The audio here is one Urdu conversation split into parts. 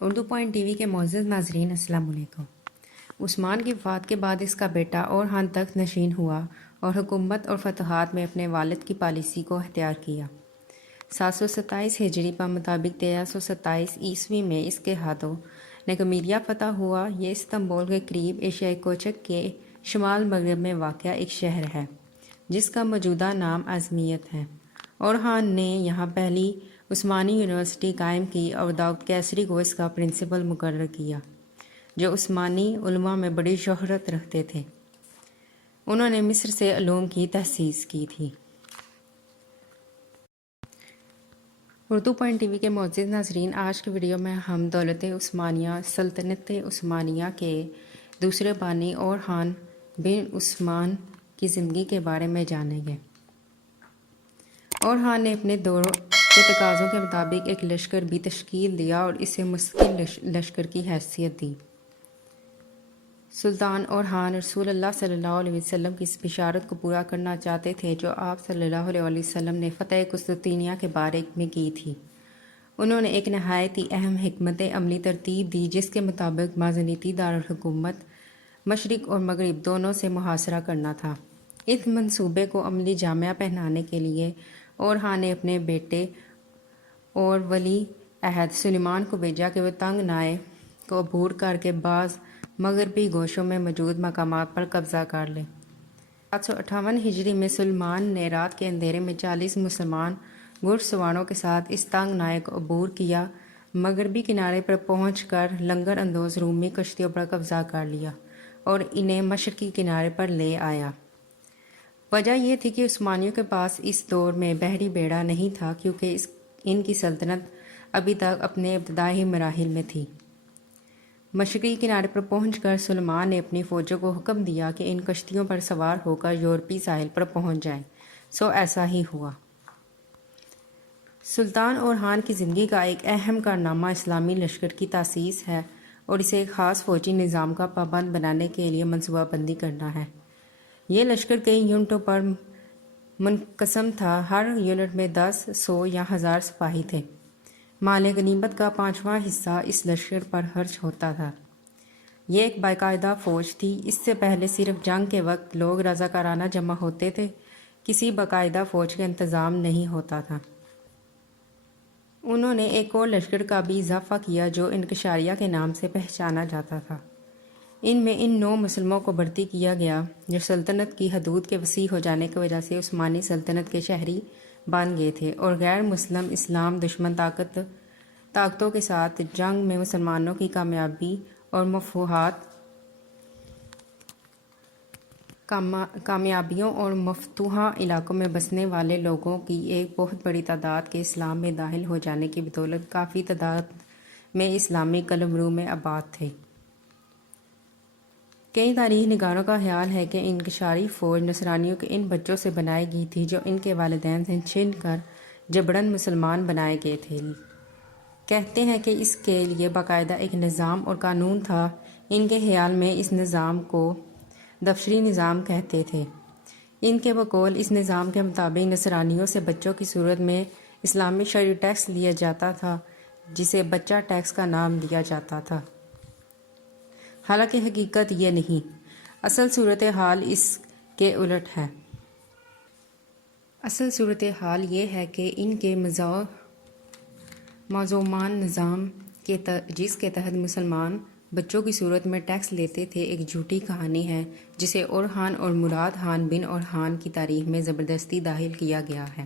اردو پوائنٹ ٹی وی کے معزز ناظرین السلام علیکم۔ عثمان کی وفات کے بعد اس کا بیٹا اورحان تخت نشین ہوا اور حکومت اور فتوحات میں اپنے والد کی پالیسی کو اختیار کیا۔ 727 ہجری پر مطابق 1327 عیسوی میں اس کے ہاتھوں نکمیریہ فتح ہوا۔ یہ استنبول کے قریب ایشیائی کوچک کے شمال مغرب میں واقع ایک شہر ہے جس کا موجودہ نام عظمیت ہے۔ اورحان نے یہاں پہلی عثمانی یونیورسٹی قائم کی اور داؤد کیسری کو اس کا پرنسپل مقرر کیا، جو عثمانی علماء میں بڑی شہرت رکھتے تھے۔ انہوں نے مصر سے علوم کی تحصیل کی تھی۔ اردو پوائنٹ ٹی وی کے معزز ناظرین، آج کی ویڈیو میں ہم دولت عثمانیہ سلطنت عثمانیہ کے دوسرے بانی اورحان بن عثمان کی زندگی کے بارے میں جانیں گے۔ اورحان نے اپنے دور کے تقاضوں کے مطابق ایک لشکر بھی تشکیل دیا اور اسے مستقل لشکر کی حیثیت دی۔ سلطان اورحان رسول اللہ صلی اللہ علیہ وسلم کی اس بشارت کو پورا کرنا چاہتے تھے جو آپ صلی اللہ علیہ وسلم نے فتح قسطنطنیہ کے بارے میں کی تھی۔ انہوں نے ایک نہایت ہی اہم حکمت عملی ترتیب دی جس کے مطابق مازنیتی دارالحکومت مشرق اور مغرب دونوں سے محاصرہ کرنا تھا۔ اس منصوبے کو عملی جامہ پہنانے کے لیے اورحان نے اپنے بیٹے اور ولی عہد سلیمان کو بھیجا کہ وہ تنگ نائے کو عبور کر کے بعض مغربی گوشوں میں موجود مقامات پر قبضہ کر لے۔ 758 ہجری میں سلیمان نے رات کے اندھیرے میں 40 مسلمان گھڑ سواروں کے ساتھ اس تنگ نائے کو عبور کیا، مغربی کنارے پر پہنچ کر لنگر اندوز رومی کشتیوں پر قبضہ کر لیا اور انہیں مشرقی کنارے پر لے آیا۔ وجہ یہ تھی کہ عثمانیوں کے پاس اس دور میں بحری بیڑا نہیں تھا کیونکہ ان کی سلطنت ابھی تک اپنے ابتدائی مراحل میں تھی۔ مشرقی کنارے پر پہنچ کر سلیمان نے اپنی فوجوں کو حکم دیا کہ ان کشتیوں پر سوار ہو کر یورپی ساحل پر پہنچ جائیں، سو ایسا ہی ہوا۔ سلطان اورحان کی زندگی کا ایک اہم کارنامہ اسلامی لشکر کی تاسیس ہے اور اسے ایک خاص فوجی نظام کا پابند بنانے کے لیے منصوبہ بندی کرنا ہے۔ یہ لشکر کئی یونٹوں پر منقسم تھا، ہر یونٹ میں 10، 100 یا 1000 سپاہی تھے۔ مال غنیمت کا 5واں حصہ اس لشکر پر خرچ ہوتا تھا۔ یہ ایک باقاعدہ فوج تھی۔ اس سے پہلے صرف جنگ کے وقت لوگ رضاکارانہ جمع ہوتے تھے، کسی باقاعدہ فوج کا انتظام نہیں ہوتا تھا۔ انہوں نے ایک اور لشکر کا بھی اضافہ کیا جو انکشاریہ کے نام سے پہچانا جاتا تھا۔ ان میں ان 9 مسلموں کو بھرتی کیا گیا جو سلطنت کی حدود کے وسیع ہو جانے کی وجہ سے عثمانی سلطنت کے شہری بن گئے تھے اور غیر مسلم اسلام دشمن طاقتوں کے ساتھ جنگ میں مسلمانوں کی کامیابیوں اور مفتوحہ علاقوں میں بسنے والے لوگوں کی ایک بہت بڑی تعداد کے اسلام میں داخل ہو جانے کی بدولت کافی تعداد میں اسلامی قلمرو میں آباد تھے۔ کئی تاریخ نگاروں کا خیال ہے کہ انکشاری فوج نصرانیوں کے ان بچوں سے بنائی گئی تھی جو ان کے والدین سے چھن کر جبراً مسلمان بنائے گئے تھے۔ کہتے ہیں کہ اس کے لیے باقاعدہ ایک نظام اور قانون تھا۔ ان کے خیال میں اس نظام کو دفشری نظام کہتے تھے۔ ان کے بقول اس نظام کے مطابق نصرانیوں سے بچوں کی صورت میں اسلامی شرعی ٹیکس لیا جاتا تھا جسے بچہ ٹیکس کا نام دیا جاتا تھا۔ حالانکہ حقیقت یہ نہیں، اصل صورتحال اس کے الٹ ہے۔ اصل صورتحال یہ ہے کہ ان کے معزومان نظام جس کے تحت مسلمان بچوں کی صورت میں ٹیکس لیتے تھے ایک جھوٹی کہانی ہے جسے اورحان اور مراد خان بن اورحان کی تاریخ میں زبردستی داخل کیا گیا ہے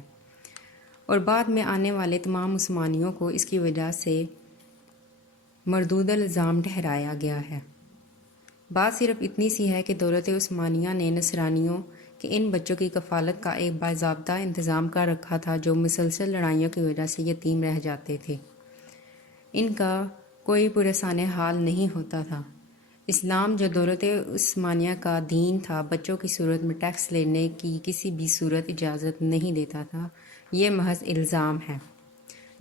اور بعد میں آنے والے تمام عثمانیوں کو اس کی وجہ سے مردود الزام ٹھہرایا گیا ہے۔ بات صرف اتنی سی ہے کہ دولت عثمانیہ نے نصرانیوں کہ ان بچوں کی کفالت کا ایک باضابطہ انتظام کر رکھا تھا جو مسلسل لڑائیوں کی وجہ سے یتیم رہ جاتے تھے۔ ان کا کوئی پرسان حال نہیں ہوتا تھا۔ اسلام جو دولت عثمانیہ کا دین تھا بچوں کی صورت میں ٹیکس لینے کی کسی بھی صورت اجازت نہیں دیتا تھا۔ یہ محض الزام ہے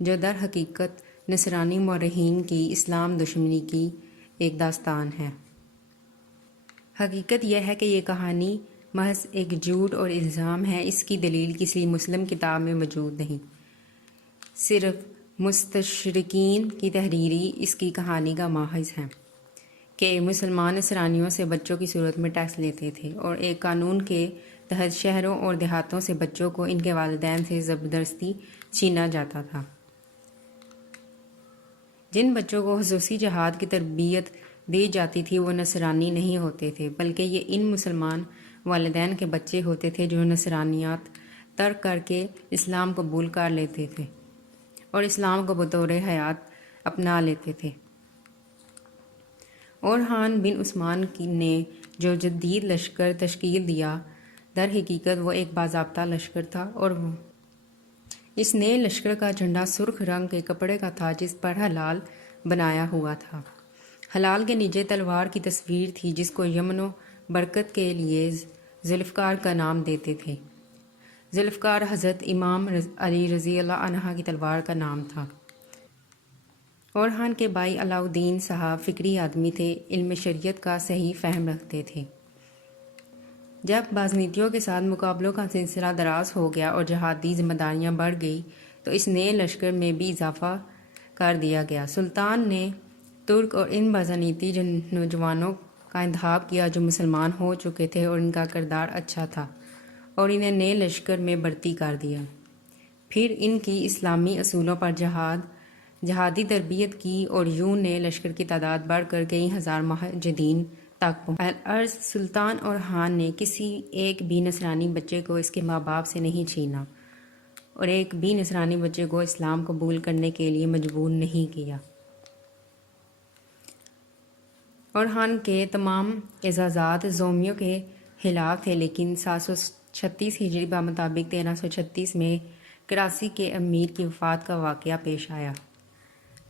جو در حقیقت نصرانی مورخین کی اسلام دشمنی کی ایک داستان ہے۔ حقیقت یہ ہے کہ یہ کہانی محض ایک جھوٹ اور الزام ہے، اس کی دلیل کسی مسلم کتاب میں موجود نہیں۔ صرف مستشرقین کی تحریری اس کی کہانی کا ماخذ ہے کہ مسلمان نصرانیوں سے بچوں کی صورت میں ٹیکس لیتے تھے اور ایک قانون کے تحت شہروں اور دیہاتوں سے بچوں کو ان کے والدین سے زبردستی چھینا جاتا تھا۔ جن بچوں کو خصوصی جہاد کی تربیت دی جاتی تھی وہ نصرانی نہیں ہوتے تھے، بلکہ یہ ان مسلمان والدین کے بچے ہوتے تھے جو نصرانیات ترک کر کے اسلام قبول کر لیتے تھے اور اسلام کو بطور حیات اپنا لیتے تھے۔ اورحان بن عثمان نے جو جدید لشکر تشکیل دیا، در حقیقت وہ ایک باضابطہ لشکر تھا، اور اس نئے لشکر کا جھنڈا سرخ رنگ کے کپڑے کا تھا جس پر ہلال بنایا ہوا تھا۔ ہلال کے نیچے تلوار کی تصویر تھی جس کو یمن و برکت کے لیے ذوالفقار کا نام دیتے تھے۔ ذوالفقار حضرت امام علی رضی اللہ عنہ کی تلوار کا نام تھا۔ اورحان کے بھائی علاء الدین صاحب فکری آدمی تھے، علم شریعت کا صحیح فہم رکھتے تھے۔ جب بازنطیوں کے ساتھ مقابلوں کا سلسلہ دراز ہو گیا اور جہادی ذمہ داریاں بڑھ گئی تو اس نئے لشکر میں بھی اضافہ کر دیا گیا۔ سلطان نے ترک اور ان بازنطی نوجوانوں کا انتخاب کیا جو مسلمان ہو چکے تھے اور ان کا کردار اچھا تھا، اور انہیں نئے لشکر میں بھرتی کر دیا۔ پھر ان کی اسلامی اصولوں پر جہادی تربیت کی اور یوں نئے لشکر کی تعداد بڑھ کر کئی ہزار مجاہدین تک پہنچ۔ العرض سلطان اورحان نے کسی ایک بھی نصرانی بچے کو اس کے ماں باپ سے نہیں چھینا اور ایک بھی نصرانی بچے کو اسلام قبول کرنے کے لیے مجبور نہیں کیا۔ اورحان کے تمام اعزازات زومیوں کے خلاف تھے، لیکن 736 ہجری بمطابق 1336 میں کراسی کے امیر کی وفات کا واقعہ پیش آیا۔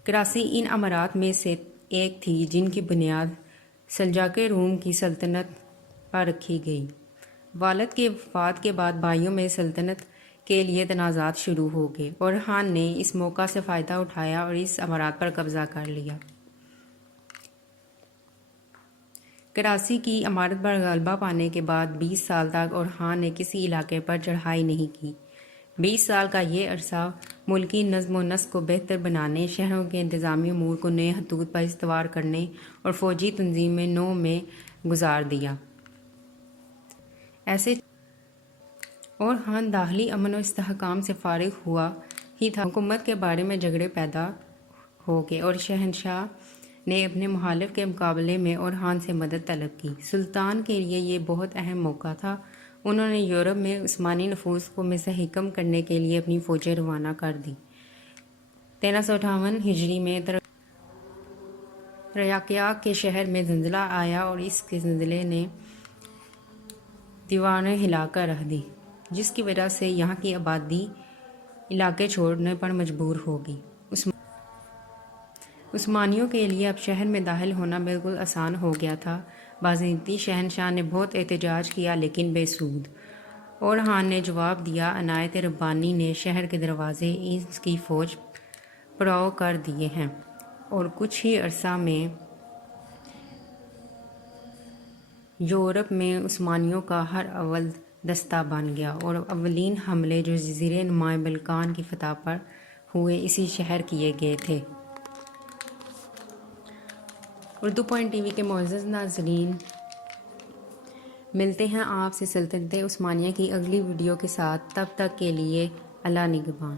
کراسی ان امارات میں سے ایک تھی جن کی بنیاد سلجاق روم کی سلطنت پر رکھی گئی۔ والد کی وفات کے بعد بھائیوں میں سلطنت کے لیے تنازعات شروع ہو گئے۔ اورحان نے اس موقع سے فائدہ اٹھایا اور اس امارات پر قبضہ کر لیا۔ کراسی کی امارت پر غلبہ پانے کے بعد 20 سال تک اورحان نے کسی علاقے پر چڑھائی نہیں کی۔ 20 سال کا یہ عرصہ ملکی نظم و نسق کو بہتر بنانے، شہروں کے انتظامی امور کو نئے خطوط پر استوار کرنے اور فوجی تنظیم نو میں گزار دیا۔ ایسے اورحان داخلی امن و استحکام سے فارغ ہوا ہی تھا، حکومت کے بارے میں جھگڑے پیدا ہو گئے اور شہنشاہ نے اپنے محالف کے مقابلے میں اورحان سے مدد طلب کی۔ سلطان کے لیے یہ بہت اہم موقع تھا۔ انہوں نے یورپ میں عثمانی نفوذ کو مستحکم کرنے کے لیے اپنی فوجیں روانہ کر دیں۔ 1358 ہجری میں تریاکیا کے شہر میں زلزلہ آیا اور اس کے زلزلے نے دیواریں ہلا کر رکھ دی، جس کی وجہ سے یہاں کی آبادی علاقے چھوڑنے پر مجبور ہوگی۔ عثمانیوں کے لیے اب شہر میں داخل ہونا بالکل آسان ہو گیا تھا۔ بازنطی شہنشاہ نے بہت احتجاج کیا لیکن بے سود۔ اورحان نے جواب دیا، عنایت ربانی نے شہر کے دروازے اس کی فوج پراؤ کر دیے ہیں، اور کچھ ہی عرصہ میں یورپ میں عثمانیوں کا ہر اول دستہ بن گیا، اور اولین حملے جو جزیرے نمائے بلقان کی فتح پر ہوئے اسی شہر کیے گئے تھے۔ اردو پوائنٹ ٹی وی کے معزز ناظرین، ملتے ہیں آپ سے سلطنت عثمانیہ کی اگلی ویڈیو کے ساتھ، تب تک کے لیے اللہ نگہبان۔